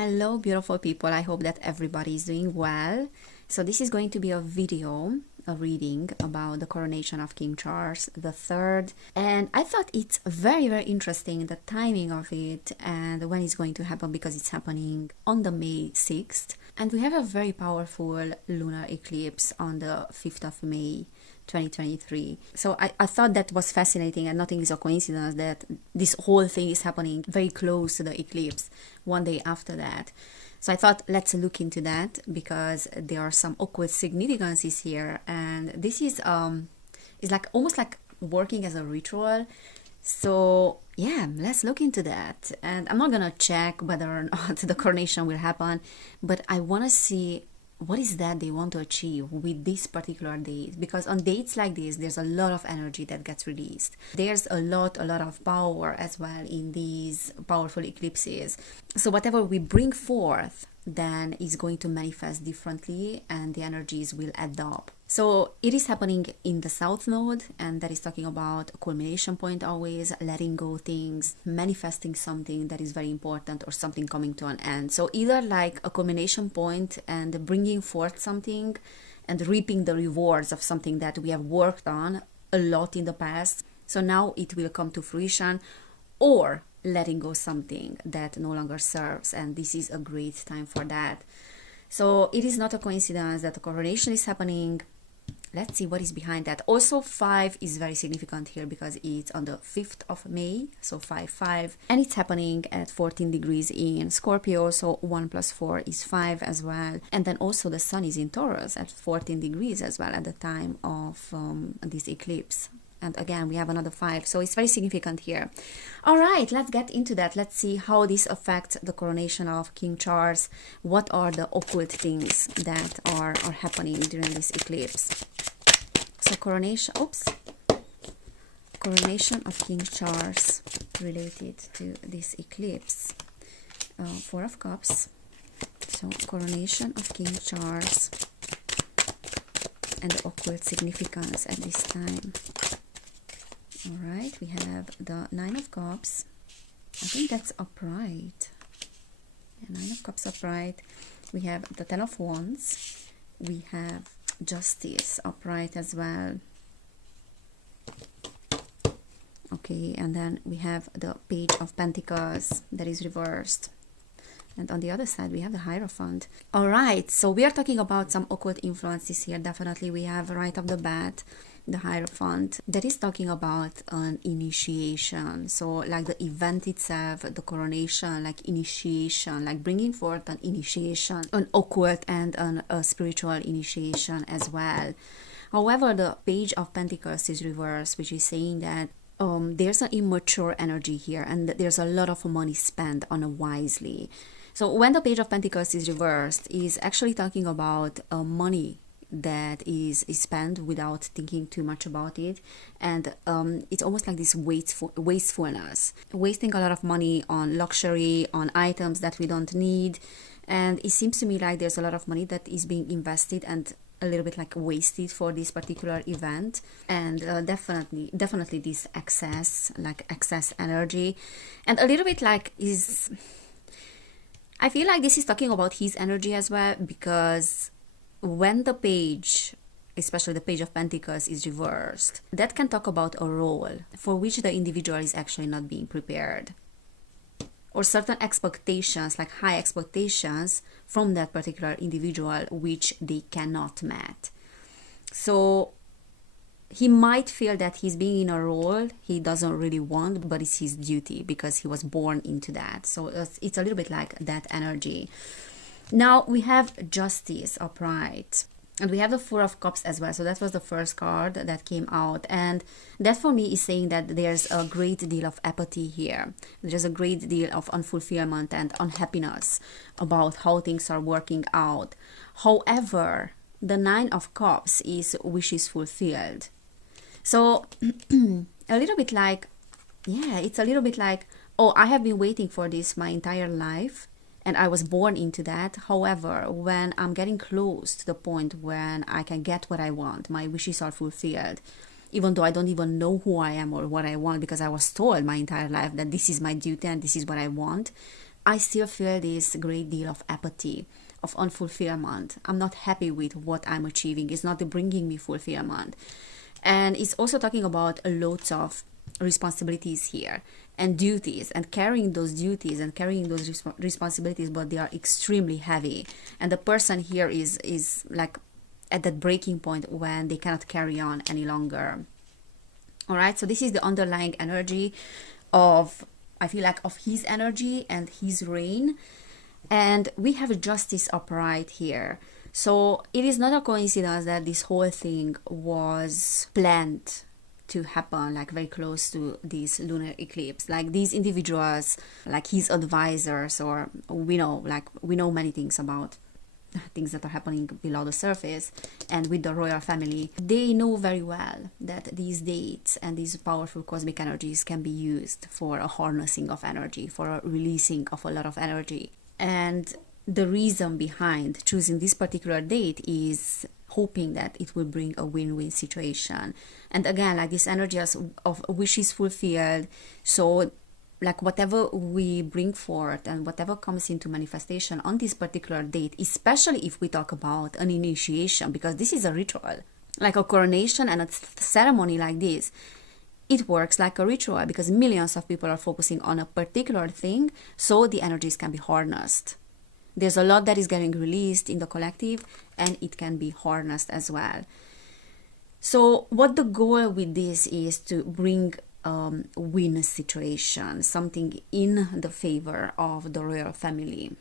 Hello, beautiful people. I hope that everybody is doing well. So this is going to be a video, a reading about the coronation of King Charles III. And I thought it's very, very interesting, the timing of it and when it's going to happen, because it's happening on the May 6th. And we have a very powerful lunar eclipse on the 5th of May. 2023. So I thought that was fascinating, and nothing is a coincidence that this whole thing is happening very close to the eclipse, one day after that. So I thought, let's look into that, because there are some occult significances here, and this is like almost like working as a ritual. So yeah, let's look into that. And I'm not gonna check whether or not the coronation will happen, but I want to see what is that they want to achieve with this particular date, because on dates like this there's a lot of energy that gets released. There's a lot of power as well in these powerful eclipses. So whatever we bring forth then is going to manifest differently, and the energies will add up. So it is happening in the South Node, and that is talking about a culmination point, always letting go things, manifesting something that is very important, or something coming to an end. So either like a culmination point and bringing forth something and reaping the rewards of something that we have worked on a lot in the past, so now it will come to fruition, or letting go something that no longer serves, and this is a great time for that. So it is not a coincidence that the coronation is happening. Let's see what is behind that. Also 5 is very significant here, because it's on the 5th of May, so 5-5, and it's happening at 14 degrees in Scorpio, so 1 plus 4 is 5 as well. And then also the sun is in Taurus at 14 degrees as well at the time of this eclipse. And again, we have another 5, so it's very significant here. All right, let's get into that. Let's see how this affects the coronation of King Charles. What are the occult things that are happening during this eclipse? So coronation of King Charles related to this eclipse. 4 of Cups. So coronation of King Charles and the occult significance at this time. All right, we have the 9 of Cups. I think that's upright. Yeah, 9 of Cups upright. We have the 10 of Wands. We have Justice upright as well. Okay, and then we have the Page of Pentacles that is reversed. And on the other side, we have the Hierophant. All right, so we are talking about some occult influences here. Definitely, we have right off the bat the Hierophant that is talking about an initiation. So like the event itself, the coronation, like initiation, like bringing forth an initiation, an occult and a spiritual initiation as well. However, the Page of Pentacles is reversed, which is saying that there's an immature energy here, and there's a lot of money spent unwisely. So when the Page of Pentacles is reversed, is actually talking about money that is spent without thinking too much about it, and it's almost like this wastefulness, wasting a lot of money on luxury, on items that we don't need. And it seems to me like there's a lot of money that is being invested and a little bit like wasted for this particular event. And definitely this excess energy, and a little bit like I feel like this is talking about his energy as well, because when the page, especially the Page of Pentacles, is reversed, that can talk about a role for which the individual is actually not being prepared, or certain expectations, like high expectations from that particular individual, which they cannot meet. So he might feel that he's being in a role he doesn't really want, but it's his duty because he was born into that. So it's a little bit like that energy. Now we have Justice upright, and we have the 4 of Cups as well. So that was the first card that came out, and that for me is saying that there's a great deal of apathy here. There's a great deal of unfulfillment and unhappiness about how things are working out. However, the 9 of Cups is wishes fulfilled. So a little bit like, yeah, it's a little bit like, oh, I have been waiting for this my entire life, and I was born into that. However, when I'm getting close to the point when I can get what I want, my wishes are fulfilled, even though I don't even know who I am or what I want, because I was told my entire life that this is my duty and this is what I want, I still feel this great deal of apathy, of unfulfillment. I'm not happy with what I'm achieving. It's not bringing me fulfillment. And it's also talking about loads of responsibilities here and duties, and carrying those duties and carrying those responsibilities, but they are extremely heavy. And the person here is like at that breaking point when they cannot carry on any longer. All right, so this is the underlying energy of, I feel like, of his energy and his reign. And we have justice upright here. So it is not a coincidence that this whole thing was planned to happen like very close to this lunar eclipse. Like these individuals, like his advisors, or we know many things about things that are happening below the surface, and with the royal family, they know very well that these dates and these powerful cosmic energies can be used for a harnessing of energy, for a releasing of a lot of energy. And the reason behind choosing this particular date is hoping that it will bring a win-win situation. And again, like this energy of wishes fulfilled. So like whatever we bring forth and whatever comes into manifestation on this particular date, especially if we talk about an initiation, because this is a ritual, like a coronation and a ceremony like this, it works like a ritual because millions of people are focusing on a particular thing, so the energies can be harnessed. There's a lot that is getting released in the collective, and it can be harnessed as well. So what the goal with this is to bring win situation, something in the favor of the royal family.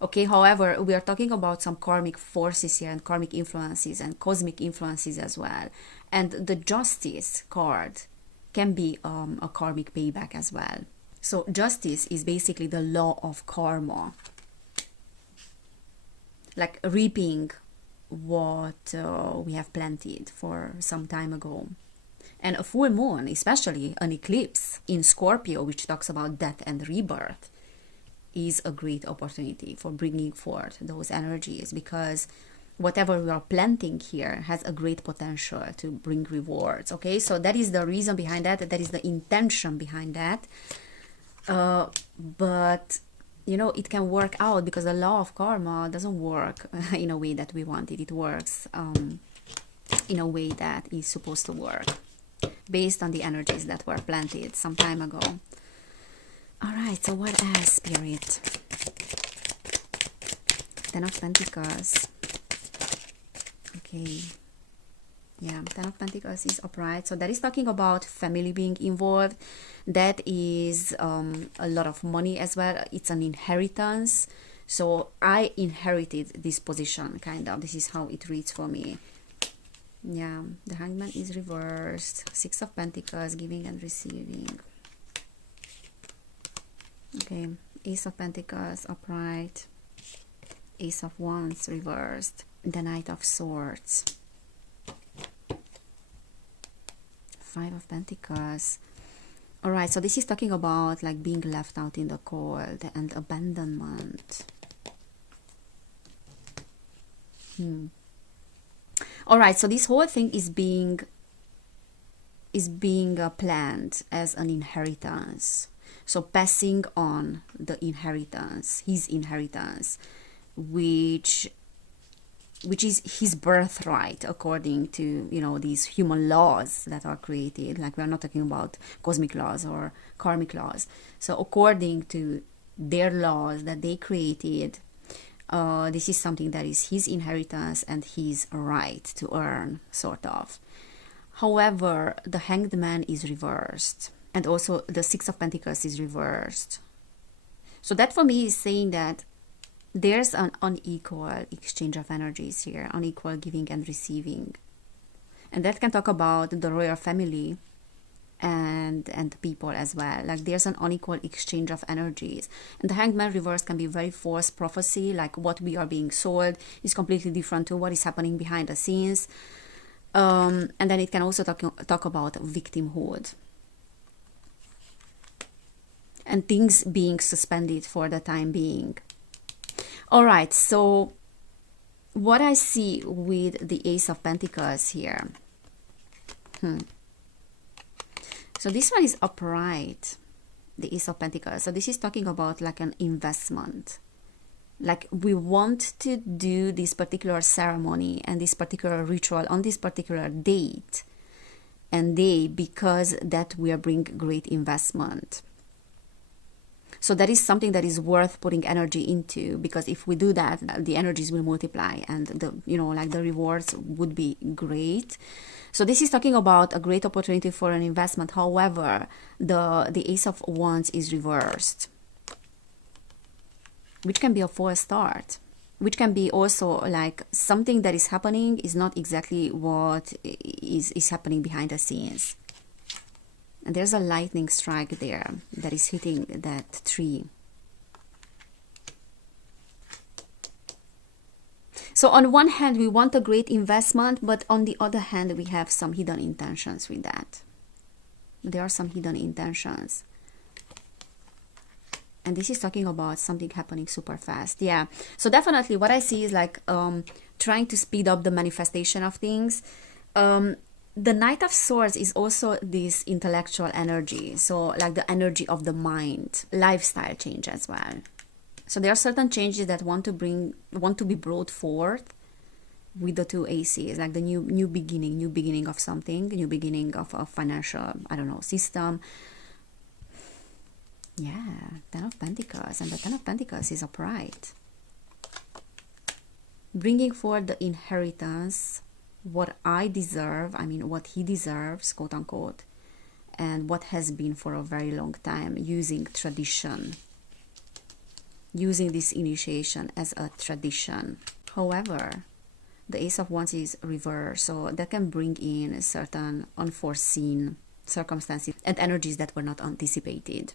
Okay, however, we are talking about some karmic forces here and karmic influences and cosmic influences as well. And the justice card can be a karmic payback as well. So justice is basically the law of karma, like reaping what we have planted for some time ago. And a full moon, especially an eclipse in Scorpio, which talks about death and rebirth, is a great opportunity for bringing forth those energies, because whatever we are planting here has a great potential to bring rewards. Okay, so that is the reason behind that. That is the intention behind that. But you know, it can work out because the law of karma doesn't work in a way that we want it. It works in a way that is supposed to work based on the energies that were planted some time ago. All right, so what else, Spirit? Ten of Pentacles. Okay. Yeah, Ten of Pentacles is upright. So that is talking about family being involved. That is a lot of money as well. It's an inheritance. So I inherited this position, kind of. This is how it reads for me. Yeah, the Hangman is reversed. Six of Pentacles, giving and receiving. Okay, Ace of Pentacles upright. Ace of Wands reversed. The Knight of Swords. Five of Pentacles. All right, so this is talking about like being left out in the cold and abandonment. All right, so this whole thing is being planned as an inheritance. So passing on the inheritance, his inheritance, which is his birthright according to, you know, these human laws that are created. Like, we are not talking about cosmic laws or karmic laws. So according to their laws that they created, this is something that is his inheritance and his right to earn, sort of. However, the Hanged Man is reversed, and also the Six of Pentacles is reversed. So that for me is saying that there's an unequal exchange of energies here, unequal giving and receiving. And that can talk about the royal family and people as well. Like, there's an unequal exchange of energies. And the Hanged Man reverse can be very false prophecy, like what we are being sold is completely different to what is happening behind the scenes. And then it can also talk about victimhood and things being suspended for the time being. All right, so what I see with the Ace of Pentacles here. So this one is upright. the Ace of Pentacles. So this is talking about like an investment. Like we want to do this particular ceremony and this particular ritual on this particular date and day because that will bring great investment. So that is something that is worth putting energy into, because if we do that, the energies will multiply and the, you know, like the rewards would be great. So this is talking about a great opportunity for an investment. However, the Ace of Wands is reversed, which can be a false start, which can be also like something that is happening is not exactly what is happening behind the scenes. And there's a lightning strike there that is hitting that tree. So on one hand, we want a great investment, but on the other hand, we have some hidden intentions with that. There are some hidden intentions. And this is talking about something happening super fast. Yeah. So definitely what I see is like trying to speed up the manifestation of things. The Knight of Swords is also this intellectual energy. So like the energy of the mind, lifestyle change as well. So there are certain changes that want to be brought forth with the two aces, like the new beginning of something, new beginning of a financial, I don't know, system. Yeah, Ten of Pentacles, and the Ten of Pentacles is upright. Bringing forward the inheritance, what I deserve, I mean what he deserves, quote unquote, and what has been for a very long time, using tradition, using this initiation as a tradition. However, the Ace of Wands is reversed, so that can bring in certain unforeseen circumstances and energies that were not anticipated.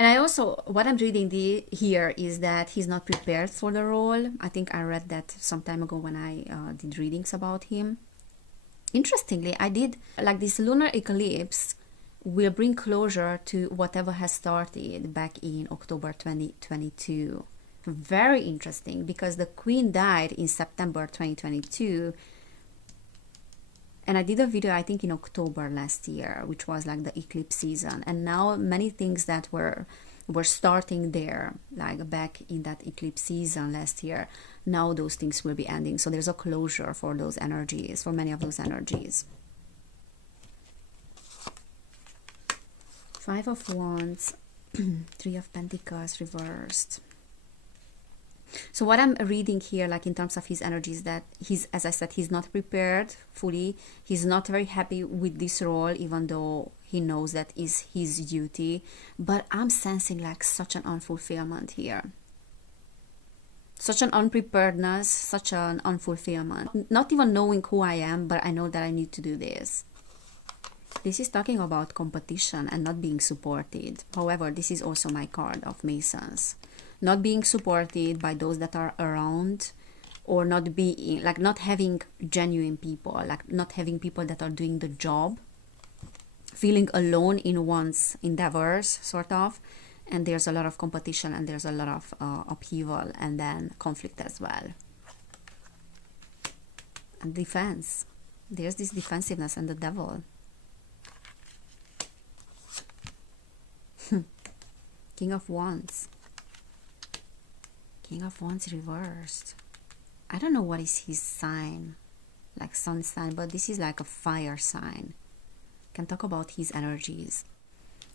And I also, what I'm reading here is that he's not prepared for the role. I think I read that some time ago when I did readings about him. Interestingly, I did, like this lunar eclipse will bring closure to whatever has started back in October 2022. Very interesting, because the Queen died in September 2022. And I did a video, I think in October last year, which was like the eclipse season. And now many things that were starting there, like back in that eclipse season last year, now those things will be ending. So there's a closure for those energies, for many of those energies. Five of Wands, Three of Pentacles reversed. So what I'm reading here, like in terms of his energies, that he's, as I said, he's not prepared fully. He's not very happy with this role, even though he knows that is his duty. But I'm sensing like such an unfulfillment here. Such an unpreparedness, such an unfulfillment. Not even knowing who I am, but I know that I need to do this. This is talking about competition and not being supported. However, this is also my card of Masons. Not being supported by those that are around, or not being, like not having genuine people, like not having people that are doing the job, feeling alone in one's endeavors, sort of, and there's a lot of competition and there's a lot of upheaval and then conflict as well. And defense, there's this defensiveness and the devil. King of Wands. King of Wands reversed. I don't know what is his sign, like sun sign, but this is like a fire sign. Can talk about his energies.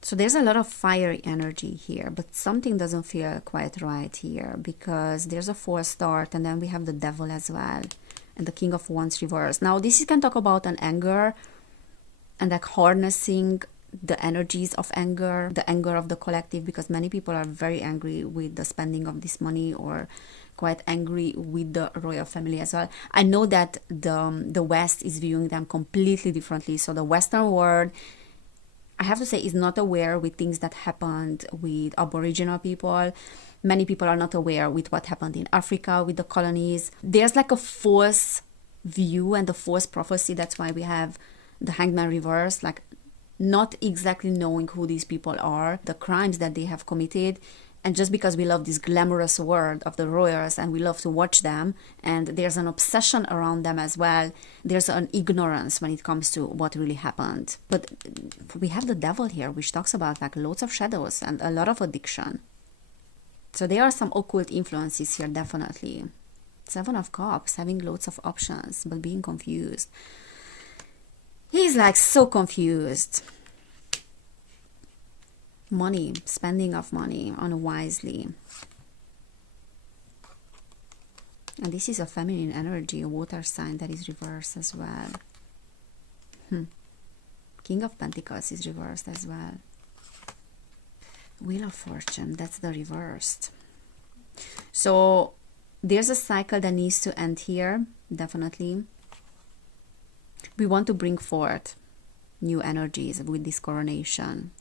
So there's a lot of fiery energy here, but something doesn't feel quite right here, because there's a false start and then we have the devil as well, and the King of Wands reversed. Now this can talk about an anger and like harnessing the energies of anger, the anger of the collective, because many people are very angry with the spending of this money, or quite angry with the royal family as well. I know that the West is viewing them completely differently. So the Western world, I have to say, is not aware with things that happened with Aboriginal people. Many people are not aware with what happened in Africa with the colonies. There's like a false view and a false prophecy. That's why we have the Hangman reverse, like not exactly knowing who these people are, the crimes that they have committed, And just because we love this glamorous world of the royals and we love to watch them, and there's an obsession around them as well, there's an ignorance when it comes to what really happened. But we have the devil here, which talks about like loads of shadows and a lot of addiction. So there are some occult influences here, definitely. Seven of Cups, having loads of options, but being confused. He's like so confused. Money, spending of money unwisely. And this is a feminine energy, a water sign that is reversed as well. King of Pentacles is reversed as well. Wheel of Fortune, that's the reversed. So there's a cycle that needs to end here, definitely. We want to bring forth new energies with this coronation.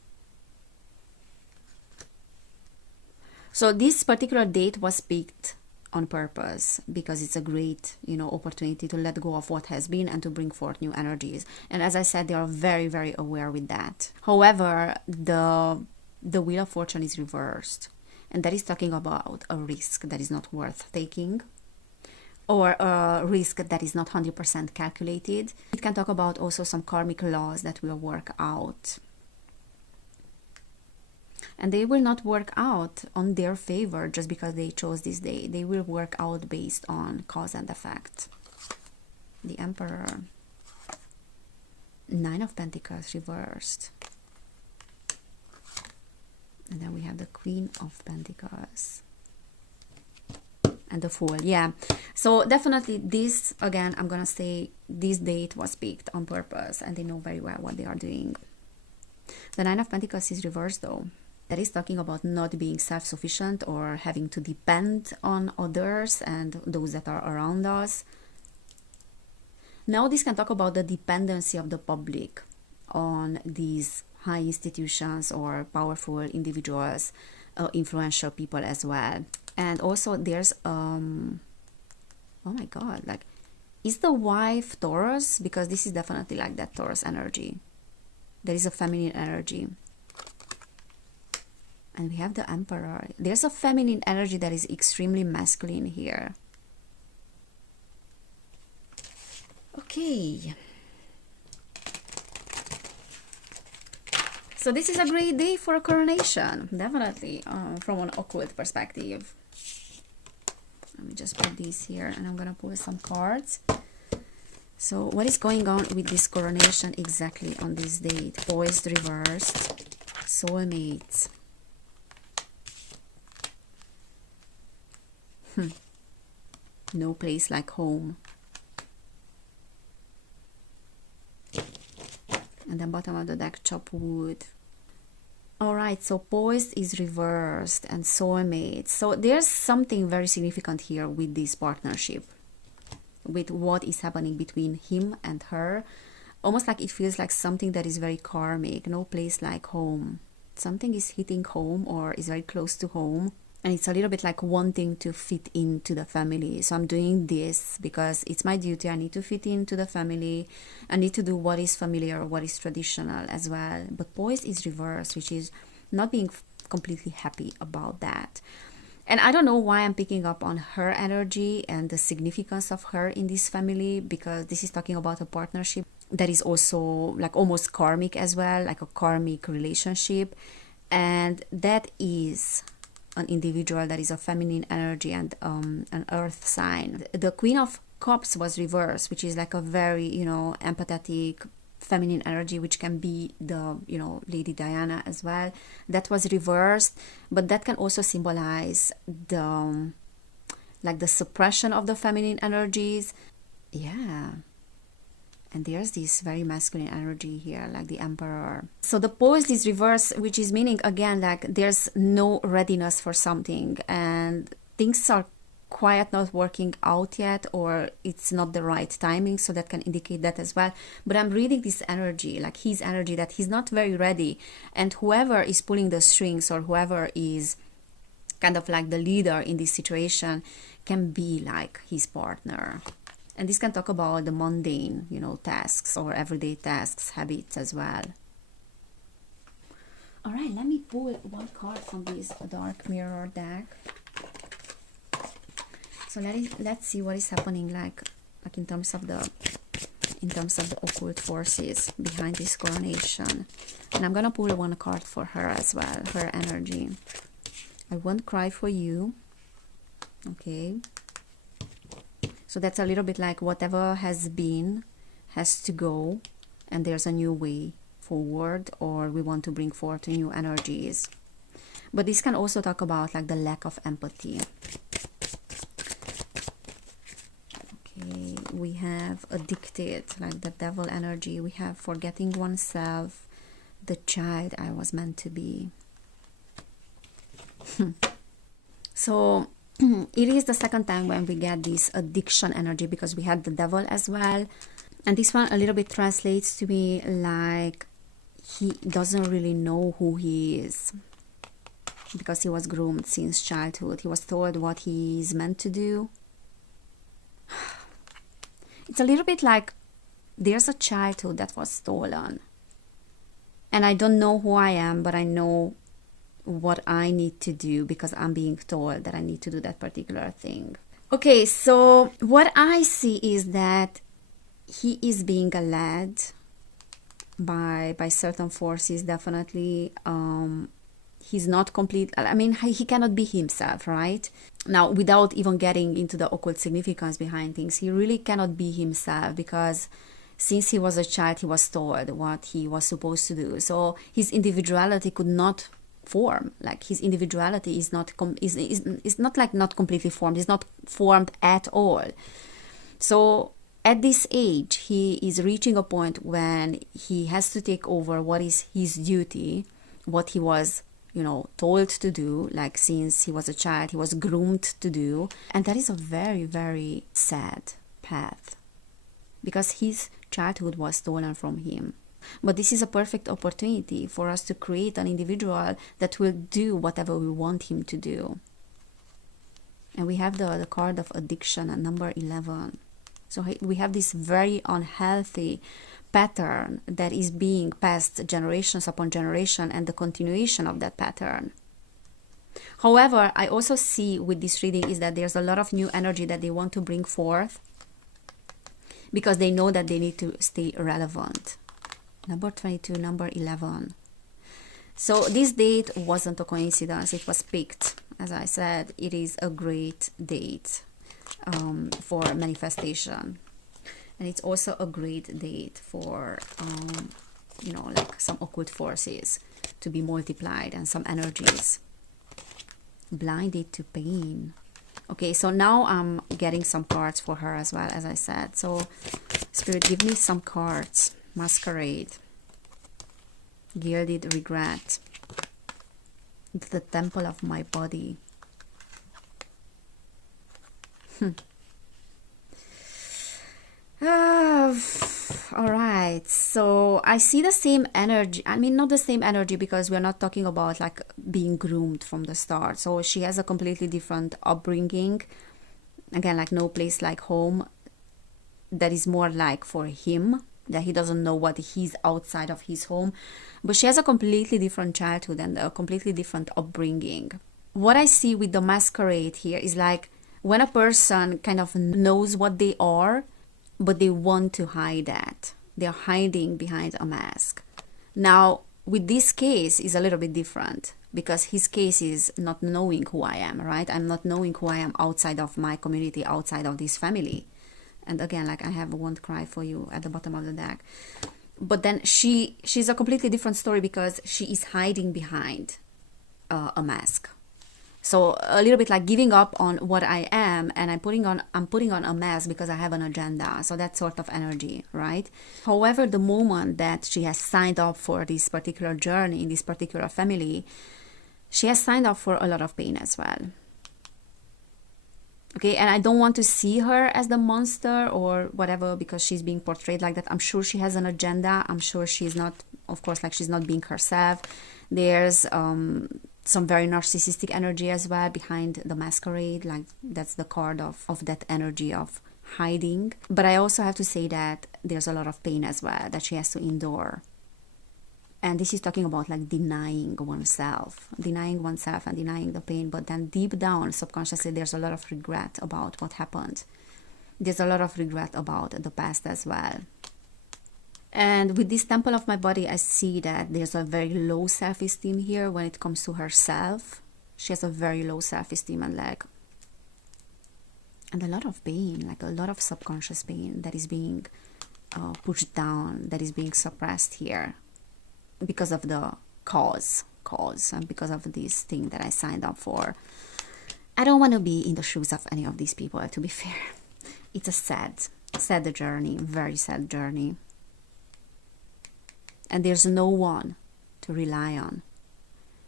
So this particular date was picked on purpose because it's a great, opportunity to let go of what has been and to bring forth new energies. And as I said, they are very, very aware with that. However, the Wheel of Fortune is reversed. And that is talking about a risk that is not worth taking, or a risk that is not 100% calculated. It can talk about also some karmic laws that will work out. And they will not work out on their favor just because they chose this day. They will work out based on cause and effect. The Emperor. Nine of Pentacles reversed. And then we have the Queen of Pentacles. And the Fool, yeah. So definitely this, again, I'm going to say this date was picked on purpose. And they know very well what they are doing. The Nine of Pentacles is reversed though. That is talking about not being self-sufficient or having to depend on others and those that are around us. Now this can talk about the dependency of the public on these high institutions or powerful individuals, influential people as well. And also there's, oh my God, like, is the wife Taurus? Because this is definitely like that Taurus energy. There is a feminine energy. And we have the Emperor. There's a feminine energy that is extremely masculine here. Okay. So this is a great day for a coronation. Definitely. From an occult perspective. Let me just put these here. And I'm going to pull some cards. So what is going on with this coronation exactly on this date? Poised reversed. Soulmates. No place like home. And then bottom of the deck, chop wood. Alright, so poised is reversed and soulmate. So there's something very significant here with this partnership. With what is happening between him and her. Almost like it feels like something that is very karmic. No place like home. Something is hitting home or is very close to home. And it's a little bit like wanting to fit into the family. So I'm doing this because it's my duty. I need to fit into the family. I need to do what is familiar, what is traditional as well. But poised is reversed, which is not being completely happy about that. And I don't know why I'm picking up on her energy and the significance of her in this family, because this is talking about a partnership that is also like almost karmic as well, like a karmic relationship. And that is an individual that is a feminine energy and an earth sign. The Queen of Cups was reversed, which is like a very, empathetic feminine energy, which can be the, Lady Diana as well. That was reversed, but that can also symbolize the, like the suppression of the feminine energies. Yeah. And there's this very masculine energy here, like the Emperor. So the poised is reversed, which is meaning, again, like there's no readiness for something. And things are quite not working out yet, or it's not the right timing. So that can indicate that as well. But I'm reading this energy, like his energy, that he's not very ready. And whoever is pulling the strings, or whoever is kind of like the leader in this situation, can be like his partner. And this can talk about the mundane, tasks or everyday tasks, habits as well. All right, let me pull one card from this dark mirror deck. So let's see what is happening, like in terms of the occult forces behind this coronation. And I'm gonna pull one card for her as well, her energy. I won't cry for you. Okay. So that's a little bit like whatever has been has to go, and there's a new way forward, or we want to bring forth new energies. But this can also talk about like the lack of empathy. Okay, we have addicted, like the devil energy. We have forgetting oneself, the child I was meant to be. So it is the second time when we get this addiction energy, because we had the devil as well. And this one a little bit translates to me like he doesn't really know who he is, because he was groomed since childhood. He was told what he is meant to do. It's a little bit like there's a childhood that was stolen. And I don't know who I am, but I know what I need to do because I'm being told that I need to do that particular thing. Okay, so what I see is that he is being led by certain forces, definitely. He's not complete. I mean, he cannot be himself, right? Now, without even getting into the occult significance behind things, he really cannot be himself, because since he was a child, he was told what he was supposed to do. So his individuality could not form. Like his individuality is not not completely formed. It's not formed at all. So at this age, he is reaching a point when he has to take over what is his duty, what he was, told to do, like since he was a child, he was groomed to do. And that is a very, very sad path, because his childhood was stolen from him. But this is a perfect opportunity for us to create an individual that will do whatever we want him to do. And we have the card of addiction at number 11. So we have this very unhealthy pattern that is being passed generations upon generation, and the continuation of that pattern. However, I also see with this reading is that there's a lot of new energy that they want to bring forth, because they know that they need to stay relevant. Number 22, number 11. So this date wasn't a coincidence. It was picked. As I said, it is a great date for manifestation. And it's also a great date for, like some occult forces to be multiplied, and some energies. Blinded to pain. Okay, so now I'm getting some cards for her as well, as I said. So, Spirit, give me some cards. Masquerade. Gilded regret. The temple of my body. All right, so I see the same energy. I mean, not the same energy, because we're not talking about like being groomed from the start. So she has a completely different upbringing. Again, like no place like home. That is more like for him, that he doesn't know what he's outside of his home. But she has a completely different childhood and a completely different upbringing. What I see with the masquerade here is like when a person kind of knows what they are, but they want to hide that. They're hiding behind a mask. Now, with this case is a little bit different, because his case is not knowing who I am, right? I'm not knowing who I am outside of my community, outside of this family. And again, like I have Won't Cry for You at the bottom of the deck. But then she's a completely different story, because she is hiding behind a mask. So a little bit like giving up on what I am, and I'm putting on a mask because I have an agenda. So that sort of energy, right? However, the moment that she has signed up for this particular journey in this particular family, she has signed up for a lot of pain as well. Okay, and I don't want to see her as the monster or whatever, because she's being portrayed like that. I'm sure she has an agenda. I'm sure she's not, of course, like she's not being herself. There's some very narcissistic energy as well behind the masquerade. Like that's the card of that energy of hiding. But I also have to say that there's a lot of pain as well that she has to endure. And this is talking about like denying oneself and denying the pain. But then deep down, subconsciously, there's a lot of regret about what happened. There's a lot of regret about the past as well. And with this temple of my body, I see that there's a very low self-esteem here when it comes to herself. She has a very low self-esteem and a lot of pain, like a lot of subconscious pain that is being pushed down, that is being suppressed here because of the cause and because of this thing that I signed up for. I don't want to be in the shoes of any of these people, to be fair. It's a sad journey, very sad journey. And there's no one to rely on.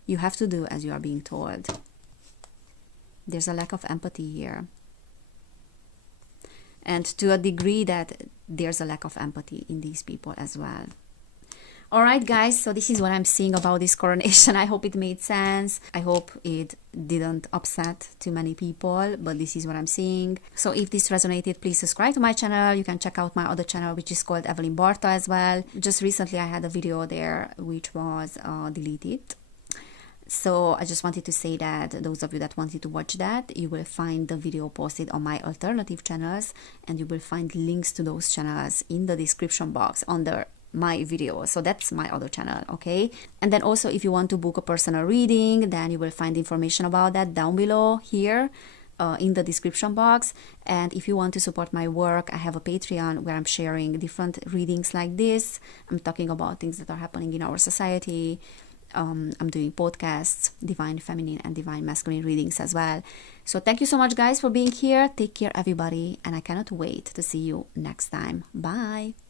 You have to do as you are being told. There's a lack of empathy here. And to a degree that there's a lack of empathy in these people as well. Alright guys, so this is what I'm seeing about this coronation. I hope it made sense. I hope it didn't upset too many people, but this is what I'm seeing. So if this resonated, please subscribe to my channel. You can check out my other channel, which is called Evelin Barta as well. Just recently I had a video there which was deleted. So I just wanted to say that those of you that wanted to watch that, you will find the video posted on my alternative channels, and you will find links to those channels in the description box under my video. So that's my other channel, okay? And then also if you want to book a personal reading, then you will find information about that down below here in the description box. And if you want to support my work, I have a Patreon where I'm sharing different readings like this. I'm talking about things that are happening in our society. I'm doing podcasts, divine feminine and divine masculine readings as well. So thank you so much guys for being here. Take care everybody, and I cannot wait to see you next time. Bye.